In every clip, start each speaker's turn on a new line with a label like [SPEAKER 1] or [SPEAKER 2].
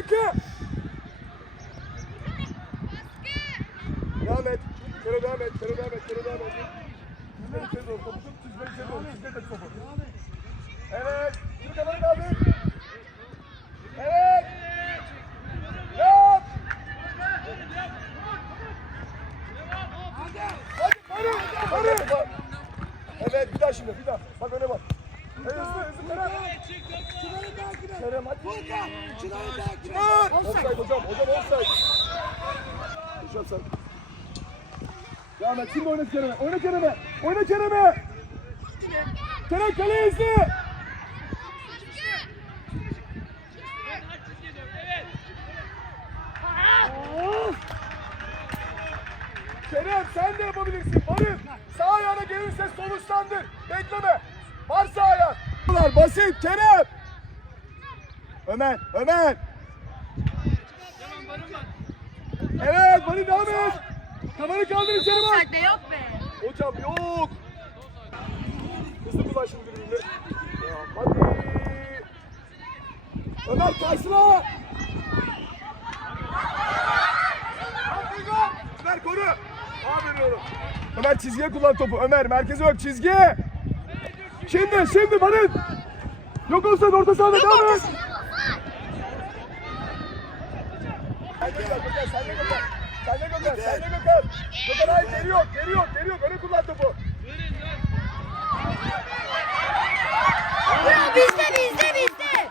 [SPEAKER 1] Yankı. Devam et. Kere devam et. Kere devam et. Kere devam et. Çizme içeri doğru. Topu tut. Çizme içeri doğru. Çizme de topu. Evet. Şimdi kafanı kaldır. Evet. Yap. Hadi. Hadi. Hadi. Evet. Bir daha şimdi. Bir daha. Bak öne bak. Hızlı hızlı Kerem. Kerem hadi. Offside hocam. Hocam offside. Hocam sen. Devam et. Şimdi oyna Kerem'e. Oyna Kerem'e. Oyna Kerem'e. Kerem kaleye izle. Kerem sen de yapabilirsin. Barın. Sağ ayağına gelirse sonuçlandır. Bekleme. Var. Bunlar Basit Kerem. Ömer. Ömer. Evet Barın devam et. Kafanı kaldır içeri bak.
[SPEAKER 2] De yok be.
[SPEAKER 1] Hocam yok. Hızlı kullan şimdi birbirine. Ya hadi. Ömer karşına. Ömer koru. Aferin oğlum. Ömer çizgiye kullan topu. Ömer merkeze yok çizgi. Şimdi şimdi Barın. Yok olsa orta sahada devam et. Sen de Gökhan, sen de Gökhan. Sen de Gökhan, sen de Gökhan. Gökhan hayır geri yok, geri yok, geri yok. Öne kullan topu.
[SPEAKER 2] Ya bizde bizde bizde.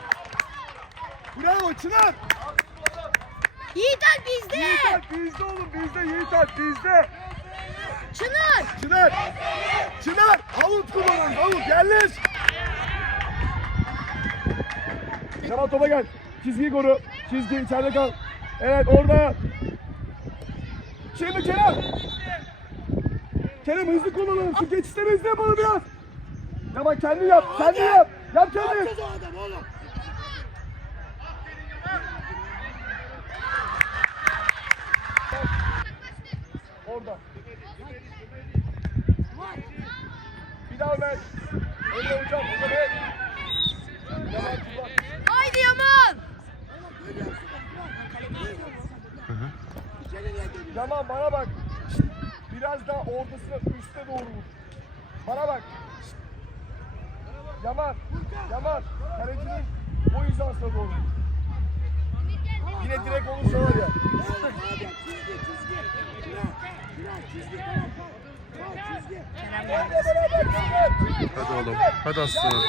[SPEAKER 1] Bravo Çınar.
[SPEAKER 2] Yiğit Alp bizde.
[SPEAKER 1] Yiğit Alp bizde oğlum bizde Yiğit Alp bizde.
[SPEAKER 2] Çınar.
[SPEAKER 1] Çınar. Çınar. Havut kullanın. Havut yerleş. Kemal topa gel. Çizgiyi koru. Çizgi içeride kal. Evet orada. Şimdi Kerem. Kerem hızlı kullanalım. Şu geçişleri hızlı yapalım biraz. Ya bak kendi yap. Kendi yap. Yap kendi. Orada. Bir daha ver. Öyle hocam. Hocam evet. Yaman kullan.
[SPEAKER 2] Haydi Yaman.
[SPEAKER 1] Yaman bana bak. Biraz daha ortasına üste doğru vur. Bana bak. Yaman. Yaman. Kalecinin o hizasına doğru. vur. Yine direkt olursa var ya. Benle beraber Gökhan.
[SPEAKER 3] Hadi oğlum. Hadi aslanım.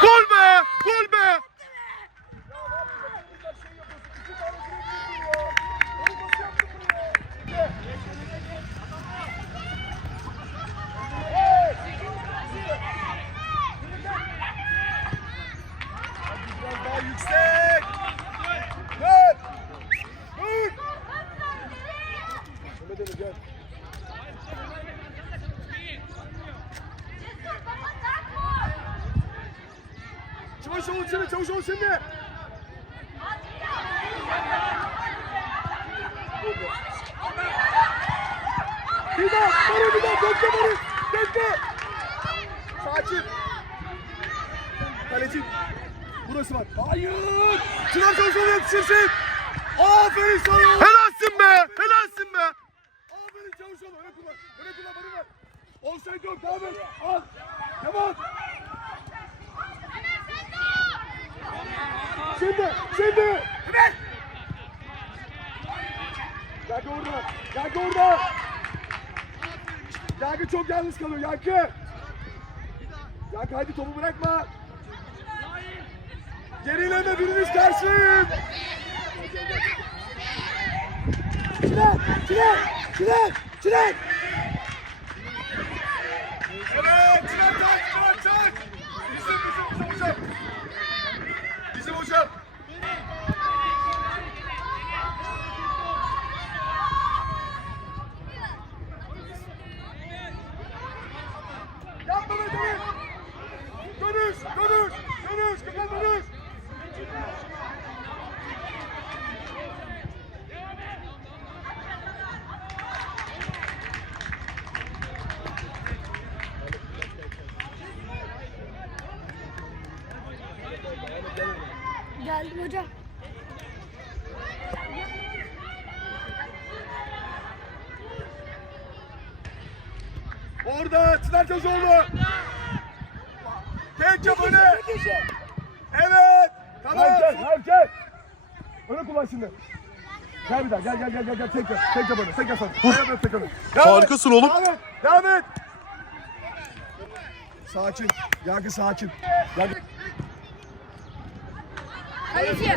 [SPEAKER 3] Gol be! Gol be!
[SPEAKER 1] Yüksek. Gel. Dur. Mehmet Ali gel. Çavuşoğlu şimdi, Çavuşoğlu şimdi. Bir daha, Barı bir daha, bekle Barı, bekle. Sakin. Kaleci, burası var. Hayır. Çınar Çavuşoğlu yetişirsin. Aferin sana.
[SPEAKER 3] Helalsin be! Helalsin be!
[SPEAKER 1] Aferin Çavuşoğlu, öne kullan, öne kullan, Barı ver. Offside yok, devam et. Al, devam. Şimdi, şimdi. Evet. Yankı orada, Yankı orada. Yankı çok yalnız kalıyor, Yankı. Yankı hadi topu bırakma. Gerileme biriniz. Çınar, Çınar, Çınar, Çınar. Evet, Çınar tak, Çınar tak. Bizim, bizim, bizim. Bizim dönüş, dönüş, dönüş, kapan dönüş.
[SPEAKER 2] Geldim hocam.
[SPEAKER 1] Orada Çınar Közoğlu. Tek öne. Evet. Tamam. Gel gel gel. Öne kullan şimdi. Gel bir daha gel gel gel gel gel tek yap. Tek yap öne. Tek yap. Tek yap öne. Tek. Devam et.
[SPEAKER 3] Harikasın oğlum.
[SPEAKER 1] Devam et. Devam et. Sakin. Yargı sakin. Yargı.
[SPEAKER 2] Kaleci.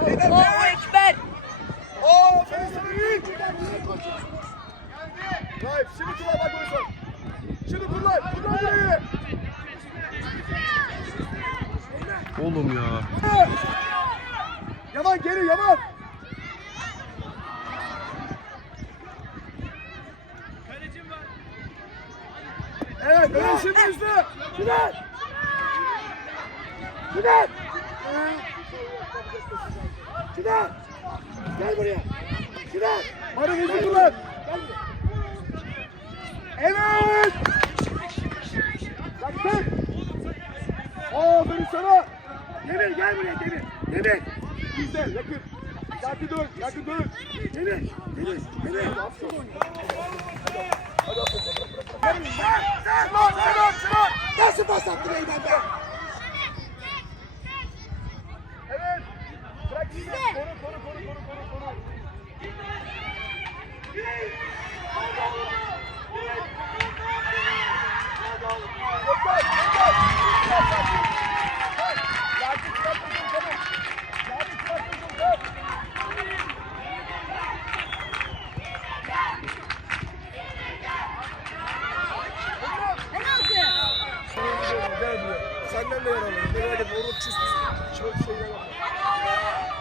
[SPEAKER 1] Allahu
[SPEAKER 2] Ekber.
[SPEAKER 1] Oo, Feyyaz'ın iyi. Raif, şimdi kullan bak burası. Şimdi kullan, kullan burayı.
[SPEAKER 3] Oğlum ya.
[SPEAKER 1] Yaman geri, Yaman. Evet, öyle şimdi üstü. Çınar. Çınar. Çınar. Gel buraya. Çınar. Bana hızlı kullan. Gel buraya. Evet. Yaptık. Aferin sana. Demir gel buraya Demir. Demir. Bizde yakın. Yakın dön. Yakın dön. Demir. Demir. Demir. Hadi aferin. Çınar, çınar, çınar. Nasıl pas attın Eymen be? Evet. Bırak şimdi. Koru, koru, koru, koru, koru, koru. Yeter, yeter. Yeter, sakin. Bak, yargı çıkartmasın, tamam. Yargı çıkartmasın, tamam.
[SPEAKER 2] Penaltı.
[SPEAKER 1] Gel buraya. Senden de yararlanın. Merak etme. Orada çiz. Şöyle şeyler yap.